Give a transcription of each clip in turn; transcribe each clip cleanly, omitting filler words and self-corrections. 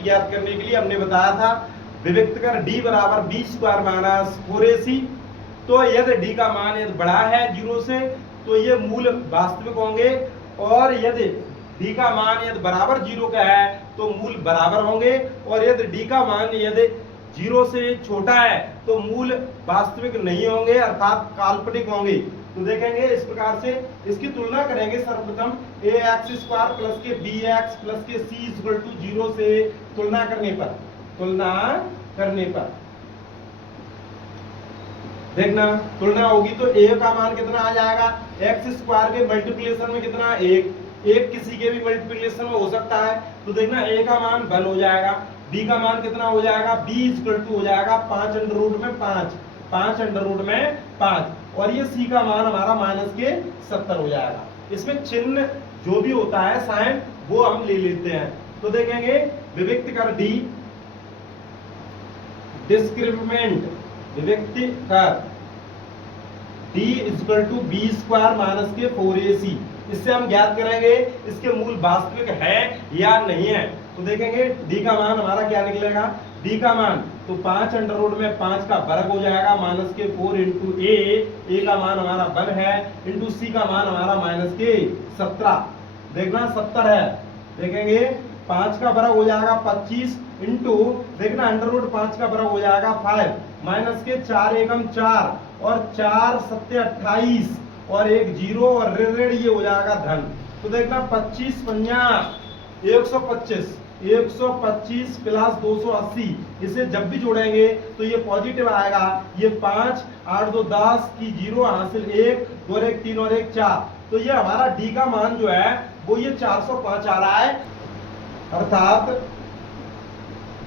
D ज्ञात करने के लिए हमने बताया था विभक्त कर डी बराबर बी स्क्वायर माइनस 4ac। तो यदि डी का मान यदि बड़ा है 0 से तो ये मूल वास्तविक होंगे, और यदि डी का मान यदि बराबर 0 का है तो मूल बराबर होंगे, और यदि डी का मान यदि 0 से छोटा है तो मूल वास्तविक नहीं होंगे अर्थात काल्पनिक होंगे। तो देखेंगे इस प्रकार से इसकी तुलना करेंगे सर्वप्रथम ए एक्स स्क्वायर प्लस के बी एक्स प्लस के सी इक्वल टू 0 से तुलना करने पर देखना तुलना होगी तो ए का मान कितना आ जाएगा, एक्स स्क्वायर के मल्टीप्लिकेशन में कितना एक किसी के भी मल्टीप्लिकेशन में हो सकता है। तो देखना ए का मान 1 हो जाएगा, बी का मान कितना हो जाएगा, बी इक्वल टू हो जाएगा 5 अंडर रूट में 5 और ये सी का मान हमारा माइनस के 70 हो जाएगा। इसमें चिन्ह जो भी होता है साइन वो हम ले लेते हैं। तो देखेंगे विभक्त कर डी डिस्क्रिमिनेंट विभक्त कर D equal to B square minus के 4ac। इससे हम ज्ञात करेंगे इसके मूल वास्तविक है या नहीं है। तो देखेंगे डी का मान हमारा क्या निकलेगा, डी का मान तो 5 अंडर रूट में 5 का वर्ग हो जाएगा माइनस के 4 इंटू ए का मान हमारा 1 है इंटू सी का मान हमारा माइनस के 17। देखना 70 है, देखेंगे 5 का वर्ग हो जाएगा 25 इंटू देखना अंडर रूट 5 का वर्ग हो जाएगा 5 माइनस के 4 एकम 4 और 4 सत्ते 28 और एक 0 और ऋण ये हो जाएगा धन। तो देखना 25 पंजा 125 प्लस 280, इसे जब भी जोड़ेंगे तो ये पॉजिटिव आएगा। ये 5 8 2 10 की 0 हासिल 1 2 और 1 3 और 1 4। तो ये हमारा डी का मान जो है वो ये 405 आ रहा है अर्थात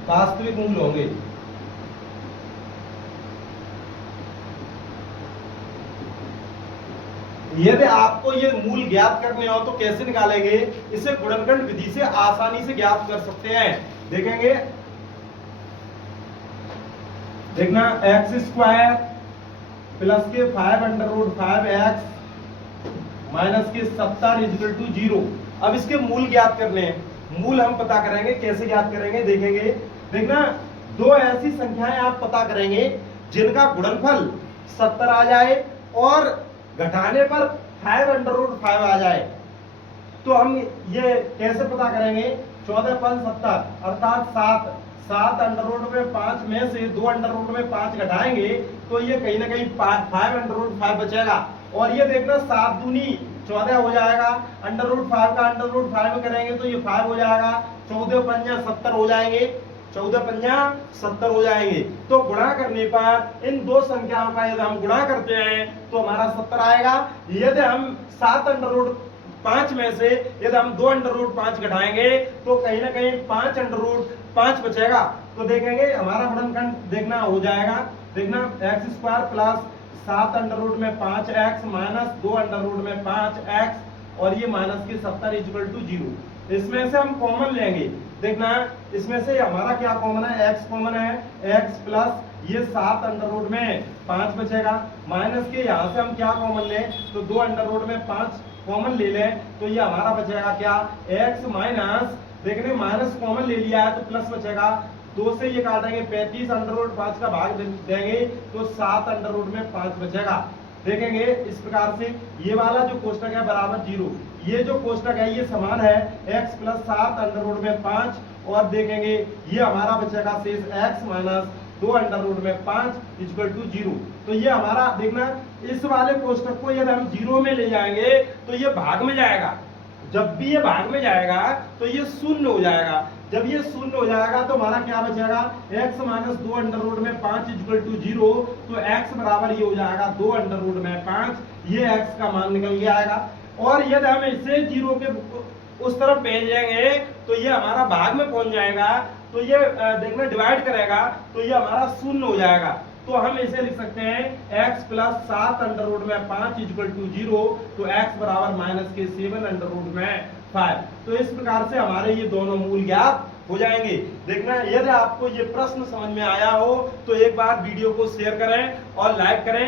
वास्तविक मूल्य होंगे। यदि आपको ये मूल ज्ञात करने हो तो कैसे निकालेंगे, इसे गुणनखंड विधि से आसानी से ज्ञात कर सकते हैं। देखेंगे देखना एक्स स्क्वायर प्लस के 5 अंडर रूट 5x माइनस के 70 इक्वल टू 0। अब इसके मूल ज्ञात करने हैं। मूल हम पता करेंगे, कैसे ज्ञात करेंगे देखेंगे। देखना दो ऐसी संख्याएं आप पता करेंगे जिनका गुणनफल 70 आ जाए और घटाने पर 5 अंडर रूट 5 आ जाए। तो हम ये कैसे पता करेंगे, 14 5 70 अर्थात 7 अंडर रूट में 5 में से 2 अंडर रूट में 5 घटाएंगे तो ये कहीं ना कहीं 5 अंडर रूट 5 बचेगा। और ये देखना 7 दूनी 14 हो जाएगा, अंडर रूट 5 का अंडर रूट 5 में करेंगे तो ये 5 हो जाएगा, 14 पंजा 70 हो जाएंगे, 14 पंजा 70 हो जाएंगे। तो गुणा करने पर इन दो संख्याओं का यदि हम गुणा करते हैं तो हमारा 70 आएगा। यदि हम 7 अंडर रूट 5 में से यदि हम 2 अंडर रूट 5 घटाएंगे तो कहीं ना कहीं 5 अंडर रूट 5 बचेगा। तो देखेंगे हमारा गुणनखंड देखना हो जाएगा, देखना x square plus 7 under root में 5x माइनस 2 अंडर रूट में 5x और ये माइनस के 70 इक्वल टू 0। इसमें से हम कॉमन लेंगे, देखना इसमें से हमारा क्या कॉमन है, x कॉमन है, x प्लस ये 7 अंडर रूट में 5 बचेगा माइनस के यहाँ से हम क्या कॉमन लें तो 2 अंडर रूट में 5 कॉमन ले लें तो ये हमारा बचेगा क्या, x माइनस देखने माइनस कॉमन ले लिया है तो प्लस बचेगा, 2 से ये काटेंगे 35 अंडर रूट 5 का भाग देंगे तो 7 अंडर रूट में 5 बचेगा। देखेंगे इस प्रकार से ये वाला जो कोष्टक है बराबर 0, ये जो कोष्टक है ये समान है x प्लस 7 अंडर रूट में 5 और देखेंगे ये हमारा बचेगा शेष x माइनस 2 अंडर रूट में 5 इक्वल टू 0। तो ये हमारा देखना इस वाले कोष्टक को यदि हम 0 में ले जाएंगे तो ये भाग में जाएगा, जब भी ये भाग में जाएगा तो ये शून्य हो जाएगा। जब ये शून्य हो जाएगा तो हमारा क्या बचेगा, x माइनस 2 अंडर रूट में 5 इक्वल टू 0। तो x बराबर ये हो जाएगा 2 अंडर रूट में 5, ये x का मान निकल के आएगा। और यदि हम इसे 0 के उस तरफ भेजेंगे तो ये हमारा भाग में पहुंच जाएगा, तो ये देखना डिवाइड करेगा तो ये हमारा शून्य हो जाएगा। तो हम इसे लिख सकते हैं x प्लस 7 अंडर रूट में 5 इक्वल टू 0। तो x बराबर माइनस के 7 अंडर रूट में 5। तो इस प्रकार से हमारे ये दोनों मूल ज्ञात हो जाएंगे। देखना यदि आपको ये प्रश्न समझ में आया हो तो एक बार वीडियो को शेयर करें और लाइक करें।